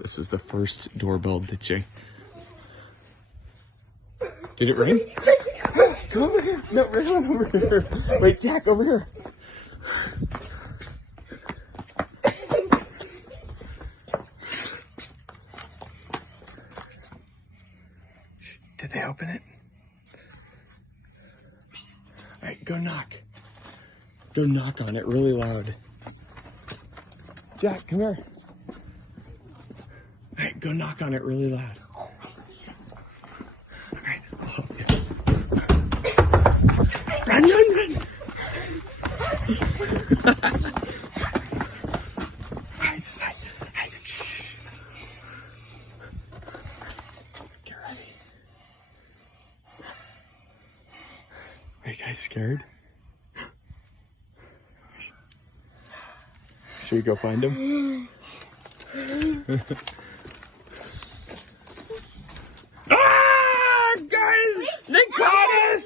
This is the first doorbell ditching. Did it ring? Come over here. No, Raylan, over here. Wait, Jack, over here. Did they open it? All right, go knock. Go knock on it really loud. Jack, come here. All right, go knock on it really loud. All right, I'll help you. Run, run, run. Hide, hide, hide. Shh. Get ready. Are you guys scared? Should we go find him? Ah, guys! They caught us!